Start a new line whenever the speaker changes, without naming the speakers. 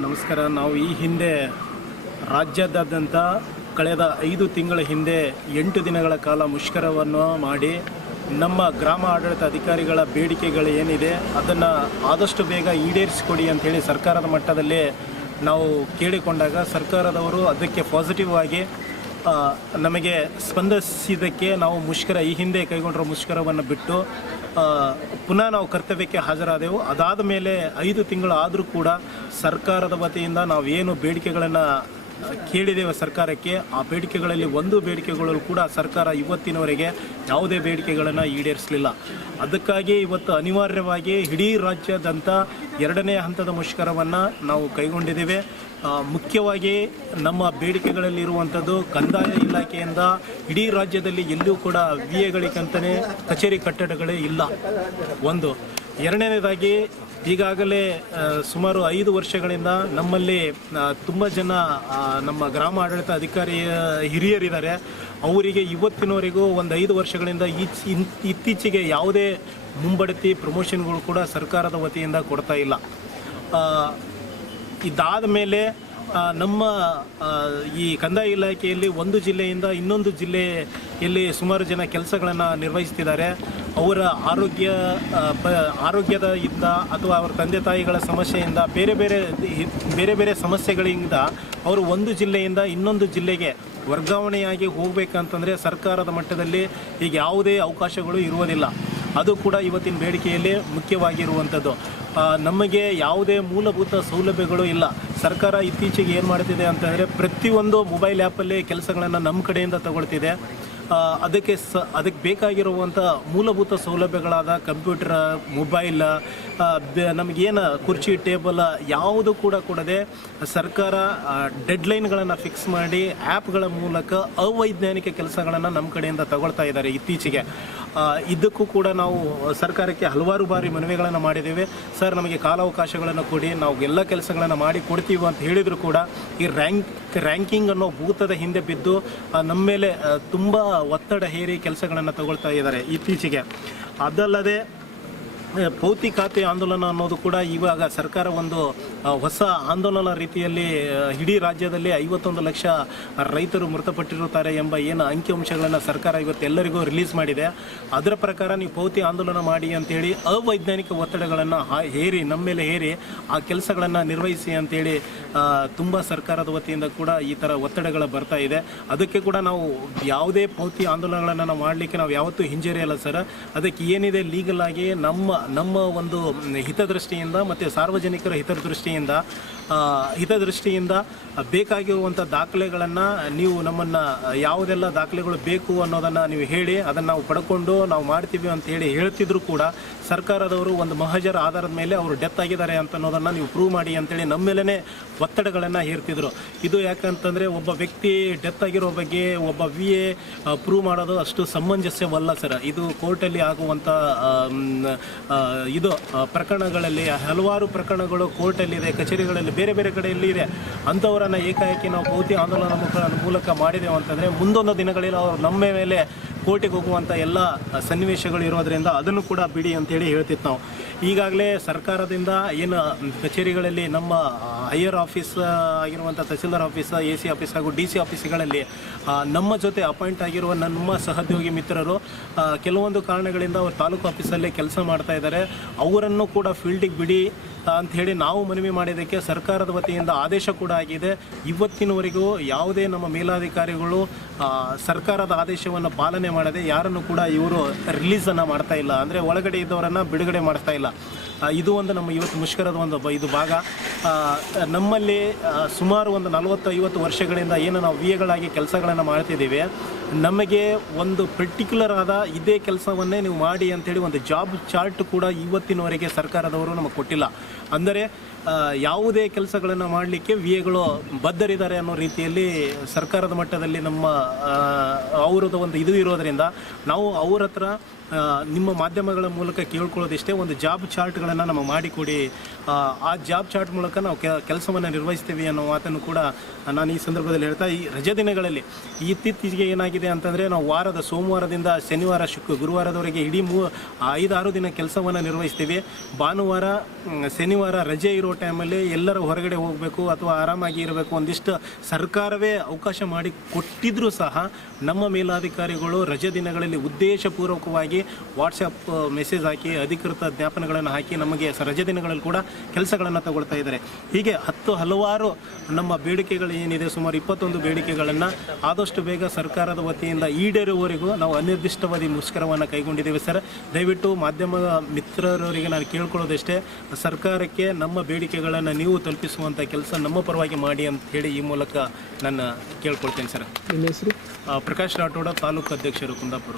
ನಮಸ್ಕಾರ. ನಾವು ಈ ಹಿಂದೆ ರಾಜ್ಯಾದ್ಯಂತ ಕಳೆದ ಐದು ತಿಂಗಳ ಹಿಂದೆ ಎಂಟು ದಿನಗಳ ಕಾಲ ಮುಷ್ಕರವನ್ನು ಮಾಡಿ ನಮ್ಮ ಗ್ರಾಮ ಆಡಳಿತ ಅಧಿಕಾರಿಗಳ ಬೇಡಿಕೆಗಳು ಏನಿದೆ ಅದನ್ನು ಆದಷ್ಟು ಬೇಗ ಈಡೇರಿಸಿಕೊಡಿ ಅಂಥೇಳಿ ಸರ್ಕಾರದ ಮಟ್ಟದಲ್ಲಿ ನಾವು ಕೇಳಿಕೊಂಡಾಗ ಸರ್ಕಾರದವರು ಅದಕ್ಕೆ ಪಾಸಿಟಿವ್ ಆಗಿ ನಮಗೆ ಸ್ಪಂದಿಸಿದ್ದಕ್ಕೆ ನಾವು ಮುಷ್ಕರ, ಈ ಹಿಂದೆ ಕೈಗೊಂಡಿರೋ ಮುಷ್ಕರವನ್ನು ಬಿಟ್ಟು ಪುನಃ ನಾವು ಕರ್ತವ್ಯಕ್ಕೆ ಹಾಜರಾದೆವು. ಅದಾದ ಮೇಲೆ ಐದು ತಿಂಗಳು ಆದರೂ ಕೂಡ ಸರ್ಕಾರದ ವತಿಯಿಂದ ನಾವು ಏನು ಬೇಡಿಕೆಗಳನ್ನು ಕೇಳಿದ್ದೇವೆ ಸರ್ಕಾರಕ್ಕೆ. ಆ ಬೇಡಿಕೆಗಳಲ್ಲಿ ಒಂದು ಬೇಡಿಕೆಗಳಲ್ಲೂ ಕೂಡ ಸರ್ಕಾರ ಇವತ್ತಿನವರೆಗೆ ಯಾವುದೇ ಬೇಡಿಕೆಗಳನ್ನು ಈಡೇರಿಸಲಿಲ್ಲ. ಅದಕ್ಕಾಗಿ ಇವತ್ತು ಅನಿವಾರ್ಯವಾಗಿ ಇಡೀ ರಾಜ್ಯಾದ್ಯಂತ ಎರಡನೇ ಹಂತದ ಮುಷ್ಕರವನ್ನು ನಾವು ಕೈಗೊಂಡಿದ್ದೇವೆ. ಮುಖ್ಯವಾಗಿ ನಮ್ಮ ಬೇಡಿಕೆಗಳಲ್ಲಿರುವಂಥದ್ದು ಕಂದಾಯ ಇಲಾಖೆಯಿಂದ ಇಡೀ ರಾಜ್ಯದಲ್ಲಿ ಎಲ್ಲೂ ಕೂಡ ವಿ ಎಗಳಿಗಂತಲೇ ಕಚೇರಿ ಕಟ್ಟಡಗಳೇ ಇಲ್ಲ. ಒಂದು ಎರಡನೇದಾಗಿ ಈಗಾಗಲೇ ಸುಮಾರು ಐದು ವರ್ಷಗಳಿಂದ ನಮ್ಮಲ್ಲಿ ತುಂಬ ಜನ ನಮ್ಮ ಗ್ರಾಮ ಆಡಳಿತ ಅಧಿಕಾರಿ ಹಿರಿಯರಿದ್ದಾರೆ. ಅವರಿಗೆ ಇವತ್ತಿನವರೆಗೂ ಒಂದು ಐದು ವರ್ಷಗಳಿಂದ ಇತ್ತೀಚೆಗೆ ಯಾವುದೇ ಮುಂಬಡ್ತಿ ಪ್ರಮೋಷನ್ಗಳು ಕೂಡ ಸರ್ಕಾರದ ವತಿಯಿಂದ ಕೊಡ್ತಾ ಇಲ್ಲ. ಇದಾದ ಮೇಲೆ ನಮ್ಮ ಈ ಕಂದಾಯ ಇಲಾಖೆಯಲ್ಲಿ ಒಂದು ಜಿಲ್ಲೆಯಿಂದ ಇನ್ನೊಂದು ಜಿಲ್ಲೆಯಲ್ಲಿ ಸುಮಾರು ಜನ ಕೆಲಸಗಳನ್ನು ನಿರ್ವಹಿಸ್ತಿದ್ದಾರೆ. ಅವರ ಆರೋಗ್ಯ ಪ ಆರೋಗ್ಯದ ಇಂದ ಅಥವಾ ಅವರ ತಂದೆ ತಾಯಿಗಳ ಸಮಸ್ಯೆಯಿಂದ ಬೇರೆ ಬೇರೆ ಬೇರೆ ಬೇರೆ ಸಮಸ್ಯೆಗಳಿಂದ ಅವರು ಒಂದು ಜಿಲ್ಲೆಯಿಂದ ಇನ್ನೊಂದು ಜಿಲ್ಲೆಗೆ ವರ್ಗಾವಣೆಯಾಗಿ ಹೋಗಬೇಕಂತಂದರೆ ಸರ್ಕಾರದ ಮಟ್ಟದಲ್ಲಿ ಈಗ ಯಾವುದೇ ಅವಕಾಶಗಳು ಇರುವುದಿಲ್ಲ. ಅದು ಕೂಡ ಇವತ್ತಿನ ಬೇಡಿಕೆಯಲ್ಲಿ ಮುಖ್ಯವಾಗಿರುವಂಥದ್ದು. ನಮಗೆ ಯಾವುದೇ ಮೂಲಭೂತ ಸೌಲಭ್ಯಗಳು ಇಲ್ಲ. ಸರ್ಕಾರ ಇತ್ತೀಚೆಗೆ ಏನು ಮಾಡ್ತಿದೆ ಅಂತಂದರೆ ಪ್ರತಿಯೊಂದು ಮೊಬೈಲ್ ಆ್ಯಪಲ್ಲಿ ಕೆಲಸಗಳನ್ನು ನಮ್ಮ ಕಡೆಯಿಂದ ತಗೊಳ್ತಿದೆ. ಅದಕ್ಕೆ ಸ, ಅದಕ್ಕೆ ಬೇಕಾಗಿರುವಂಥ ಮೂಲಭೂತ ಸೌಲಭ್ಯಗಳಾದ ಕಂಪ್ಯೂಟರ್, ಮೊಬೈಲ್ ನಮಗೇನು ಕುರ್ಚಿ, ಟೇಬಲ್ ಯಾವುದು ಕೂಡ ಕೊಡದೆ ಸರ್ಕಾರ ಡೆಡ್ಲೈನ್ಗಳನ್ನು ಫಿಕ್ಸ್ ಮಾಡಿ ಆ್ಯಪ್ಗಳ ಮೂಲಕ ಅವೈಜ್ಞಾನಿಕ ಕೆಲಸಗಳನ್ನು ನಮ್ಮ ಕಡೆಯಿಂದ ತಗೊಳ್ತಾ ಇದ್ದಾರೆ ಇತ್ತೀಚೆಗೆ. ಇದಕ್ಕೂ ಕೂಡ ನಾವು ಸರ್ಕಾರಕ್ಕೆ ಹಲವಾರು ಬಾರಿ ಮನವಿಗಳನ್ನು ಮಾಡಿದ್ದೇವೆ. ಸರ್, ನಮಗೆ ಕಾಲಾವಕಾಶಗಳನ್ನು ಕೊಡಿ, ನಾವು ಎಲ್ಲ ಕೆಲಸಗಳನ್ನು ಮಾಡಿ ಕೊಡ್ತೀವಿ ಅಂತ ಹೇಳಿದರೂ ಕೂಡ ಈ ರ್ಯಾಂಕ್, ರ್ಯಾಂಕಿಂಗ್ ಅನ್ನೋ ಭೂತದ ಹಿಂದೆ ಬಿದ್ದು ನಮ್ಮ ಮೇಲೆ ತುಂಬ ಒತ್ತಡ ಹೇರಿ ಕೆಲಸಗಳನ್ನು ತಗೊಳ್ತಾ ಇದ್ದಾರೆ ಇತ್ತೀಚೆಗೆ. ಅದಲ್ಲದೆ ಪೌತಿ ಖಾತೆ ಆಂದೋಲನ ಅನ್ನೋದು ಕೂಡ ಇವಾಗ ಸರ್ಕಾರ ಒಂದು ಹೊಸ ಆಂದೋಲನ ರೀತಿಯಲ್ಲಿ ಇಡೀ ರಾಜ್ಯದಲ್ಲಿ ಐವತ್ತೊಂದು ಲಕ್ಷ ರೈತರು ಮೃತಪಟ್ಟಿರುತ್ತಾರೆ ಎಂಬ ಏನು ಅಂಕಿಅಂಶಗಳನ್ನು ಸರ್ಕಾರ ಇವತ್ತು ಎಲ್ಲರಿಗೂ ರಿಲೀಸ್ ಮಾಡಿದೆ. ಅದರ ಪ್ರಕಾರ ನೀವು ಪೌತಿ ಆಂದೋಲನ ಮಾಡಿ ಅಂತೇಳಿ, ಅವೈಜ್ಞಾನಿಕ ಒತ್ತಡಗಳನ್ನು ಹೇರಿ, ನಮ್ಮ ಮೇಲೆ ಹೇರಿ, ಆ ಕೆಲಸಗಳನ್ನು ನಿರ್ವಹಿಸಿ ಅಂತೇಳಿ ತುಂಬ ಸರ್ಕಾರದ ವತಿಯಿಂದ ಕೂಡ ಈ ಥರ ಒತ್ತಡಗಳು ಬರ್ತಾ ಇದೆ. ಅದಕ್ಕೆ ಕೂಡ ನಾವು ಯಾವುದೇ ಪೌತಿ ಆಂದೋಲನಗಳನ್ನು ನಾವು ಮಾಡಲಿಕ್ಕೆ ನಾವು ಯಾವತ್ತೂ ಹಿಂಜರಿಯಲ್ಲ ಸರ್. ಅದಕ್ಕೆ ಏನಿದೆ ಲೀಗಲ್ ಆಗಿ ನಮ್ಮ ನಮ್ಮ ಒಂದು ಹಿತದೃಷ್ಟಿಯಿಂದ ಮತ್ತು ಸಾರ್ವಜನಿಕರ ಹಿತದೃಷ್ಟಿಯಿಂದ ಹಿತದೃಷ್ಟಿಯಿಂದ ಬೇಕಾಗಿರುವಂಥ ದಾಖಲೆಗಳನ್ನು ನೀವು ನಮ್ಮನ್ನು ಯಾವುದೆಲ್ಲ ದಾಖಲೆಗಳು ಬೇಕು ಅನ್ನೋದನ್ನು ನೀವು ಹೇಳಿ, ಅದನ್ನು ನಾವು ಪಡ್ಕೊಂಡು ನಾವು ಮಾಡ್ತೀವಿ ಅಂತ ಹೇಳಿ ಹೇಳ್ತಿದ್ರು ಕೂಡ ಸರ್ಕಾರದವರು ಒಂದು ಮಹಜರ ಆಧಾರದ ಮೇಲೆ ಅವರು ಡೆತ್ ಆಗಿದ್ದಾರೆ ಅಂತ ಅನ್ನೋದನ್ನು ನೀವು ಪ್ರೂವ್ ಮಾಡಿ ಅಂತೇಳಿ ನಮ್ಮ ಮೇಲೇ ಒತ್ತಡಗಳನ್ನು ಹೇರ್ತಿದ್ರು. ಇದು ಯಾಕಂತಂದರೆ ಒಬ್ಬ ವ್ಯಕ್ತಿ ಡೆತ್ ಆಗಿರೋ ಬಗ್ಗೆ ಒಬ್ಬ ವಿ ಎ ಪ್ರೂವ್ ಮಾಡೋದು ಅಷ್ಟು ಸಮಂಜಸ್ಯವಲ್ಲ ಸರ್. ಇದು ಕೋರ್ಟಲ್ಲಿ ಆಗುವಂಥ ಇದು ಪ್ರಕರಣಗಳಲ್ಲಿ ಹಲವಾರು ಪ್ರಕರಣಗಳು ಕೋರ್ಟಲ್ಲಿದೆ, ಕಚೇರಿಗಳಲ್ಲಿ ಬೇರೆ ಬೇರೆ ಕಡೆಯಲ್ಲಿ ಇದೆ. ಅಂಥವರನ್ನು ಏಕಾಏಕಿ ನಾವು ಪೌತಿ ಆಂದೋಲನ ಮೂಲಕ ಮಾಡಿದೆವು ಅಂತಂದರೆ ಮುಂದೊಂದು ದಿನಗಳಲ್ಲಿ ಅವರು ನಮ್ಮ ಮೇಲೆ ಕೋರ್ಟಿಗೆ ಹೋಗುವಂಥ ಎಲ್ಲ ಸನ್ನಿವೇಶಗಳು ಇರೋದರಿಂದ ಅದನ್ನು ಕೂಡ ಬಿಡಿ ಅಂತೇಳಿ ಹೇಳ್ತಿತ್ತು ನಾವು. ಈಗಾಗಲೇ ಸರ್ಕಾರದಿಂದ ಏನು ಕಚೇರಿಗಳಲ್ಲಿ ನಮ್ಮ ಹೈಯರ್ ಆಫೀಸ್ ಆಗಿರುವಂಥ tahsildar office, A C office ಹಾಗೂ ಡಿ ಸಿ ಆಫೀಸ್ಗಳಲ್ಲಿ ನಮ್ಮ ಜೊತೆ ಅಪಾಯಿಂಟ್ ಆಗಿರುವ ನಮ್ಮ ಸಹೋದ್ಯೋಗಿ ಮಿತ್ರರು ಕೆಲವೊಂದು ಕಾರಣಗಳಿಂದ ಅವರು ತಾಲೂಕು ಆಫೀಸಲ್ಲೇ ಕೆಲಸ ಮಾಡ್ತಾ ಇದ್ದಾರೆ. ಅವರನ್ನು ಕೂಡ ಫೀಲ್ಡಿಗೆ ಬಿಡಿ ಅಂತ ಹೇಳಿ ನಾವು ಮನವಿ ಮಾಡಿದ್ದಕ್ಕೆ ಸರ್ಕಾರದ ವತಿಯಿಂದ ಆದೇಶ ಕೂಡ ಆಗಿದೆ. ಇವತ್ತಿನವರೆಗೂ ಯಾವುದೇ ನಮ್ಮ ಮೇಲಾಧಿಕಾರಿಗಳು ಸರ್ಕಾರದ ಆದೇಶವನ್ನು ಪಾಲನೆ ಮಾಡದೆ ಯಾರನ್ನು ಕೂಡ ಇವರು ರಿಲೀಸನ್ನು ಮಾಡ್ತಾ ಇಲ್ಲ. ಅಂದರೆ ಒಳಗಡೆ ಇದ್ದವರನ್ನು ಬಿಡುಗಡೆ ಮಾಡ್ತಾ ಇಲ್ಲ. ಇದು ಒಂದು ನಮ್ಮ ಇವತ್ತು ಮುಷ್ಕರದ ಒಂದು ಇದು ಭಾಗ. ನಮ್ಮಲ್ಲಿ ಸುಮಾರು ಒಂದು ನಲವತ್ತು ಐವತ್ತು ವರ್ಷಗಳಿಂದ ಏನು ನಾವು ವಿಯಗಳಾಗಿ ಕೆಲಸಗಳನ್ನು ಮಾಡ್ತಿದ್ದೀವಿ. ನಮಗೆ ಒಂದು ಪರ್ಟಿಕ್ಯುಲರ್ ಆದ ಇದೇ ಕೆಲಸವನ್ನೇ ನೀವು ಮಾಡಿ ಅಂಥೇಳಿ ಒಂದು ಜಾಬ್ ಚಾರ್ಟ್ ಕೂಡ ಇವತ್ತಿನವರೆಗೆ ಸರ್ಕಾರದವರು ನಮಗೆ ಕೊಟ್ಟಿಲ್ಲ. ಅಂದರೆ ಯಾವುದೇ ಕೆಲಸಗಳನ್ನು ಮಾಡಲಿಕ್ಕೆ ವಿ ಎಗಳು ಬದ್ಧರಿದ್ದಾರೆ ಅನ್ನೋ ರೀತಿಯಲ್ಲಿ ಸರ್ಕಾರದ ಮಟ್ಟದಲ್ಲಿ ನಮ್ಮ ಅವರದ ಒಂದು ಇದು ಇರೋದರಿಂದ ನಾವು ಅವ್ರ ಹತ್ರ ನಿಮ್ಮ ಮಾಧ್ಯಮಗಳ ಮೂಲಕ ಕೇಳ್ಕೊಳ್ಳೋದಿಷ್ಟೇ ಒಂದು ಜಾಬ್ ಚಾರ್ಟ್ಗಳನ್ನು ನಮ್ಮ ಮಾಡಿಕೊಡಿ. ಆ, ಆ ಜಾಬ್ ಚಾರ್ಟ್ ಮೂಲಕ ನಾವು ಕೆಲಸವನ್ನು ನಿರ್ವಹಿಸ್ತೀವಿ ಅನ್ನೋ ಮಾತನ್ನು ಕೂಡ ನಾನು ಈ ಸಂದರ್ಭದಲ್ಲಿ ಹೇಳ್ತಾ ಈ ರಜೆ ದಿನಗಳಲ್ಲಿ ಇತ್ತೀಚೆಗೆ ಏನಾಗಿದೆ ಅಂತಂದರೆ ನಾವು ವಾರದ ಸೋಮವಾರದಿಂದ ಶನಿವಾರ ಶುಕ್ರ ಗುರುವಾರದವರೆಗೆ ಇಡೀ ಮೂ ಐದಾರು ದಿನ ಕೆಲಸವನ್ನು ನಿರ್ವಹಿಸ್ತೀವಿ. ಭಾನುವಾರ ಶನಿವಾರ ರಜೆ ಇರೋ ಟೈಮಲ್ಲಿ ಎಲ್ಲರೂ ಹೊರಗಡೆ ಹೋಗಬೇಕು ಅಥವಾ ಆರಾಮಾಗಿ ಇರಬೇಕು ಒಂದಿಷ್ಟು ಸರ್ಕಾರವೇ ಅವಕಾಶ ಮಾಡಿ ಕೊಟ್ಟಿದ್ರೂ ಸಹ ನಮ್ಮ ಮೇಲಾಧಿಕಾರಿಗಳು ರಜೆ ದಿನಗಳಲ್ಲಿ ಉದ್ದೇಶಪೂರ್ವಕವಾಗಿ ವಾಟ್ಸಪ್ ಮೆಸೇಜ್ ಹಾಕಿ ಅಧಿಕೃತ ಜ್ಞಾಪನಗಳನ್ನು ಹಾಕಿ ನಮಗೆ ರಜೆ ದಿನಗಳಲ್ಲಿ ಕೂಡ ಕೆಲಸಗಳನ್ನು ತಗೊಳ್ತಾ ಇದ್ದಾರೆ. ಹೀಗೆ ಹತ್ತು ಹಲವಾರು ನಮ್ಮ ಬೇಡಿಕೆಗಳು ಏನಿದೆ, ಸುಮಾರು ಇಪ್ಪತ್ತೊಂದು ಬೇಡಿಕೆಗಳನ್ನು ಆದಷ್ಟು ಬೇಗ ಸರ್ಕಾರದ ವತಿಯಿಂದ ಈಡೇರುವವರೆಗೂ ನಾವು ಅನಿರ್ದಿಷ್ಟವಾದಿ ಮುಷ್ಕರವನ್ನು ಕೈಗೊಂಡಿದ್ದೇವೆ ಸರ್. ದಯವಿಟ್ಟು ಮಾಧ್ಯಮ ಮಿತ್ರರವರಿಗೆ ನಾನು ಕೇಳ್ಕೊಳ್ಳೋದಷ್ಟೇ, ಸರ್ಕಾರಕ್ಕೆ ನಮ್ಮ ಬೇಡಿಕೆಗಳನ್ನು ನೀವು ತಲುಪಿಸುವಂಥ ಕೆಲಸ ನಮ್ಮ ಪರವಾಗಿ ಮಾಡಿ ಅಂತ ಹೇಳಿ ಈ ಮೂಲಕ ನನ್ನ ಕೇಳ್ಕೊಳ್ತೇನೆ ಸರ್.
ನಿಮ್ಮ ಹೆಸರು?
ಪ್ರಕಾಶ್ ರಾಠೋಡ ತಾಲೂಕು ಅಧ್ಯಕ್ಷರು ಕುಂದಾಪುರ.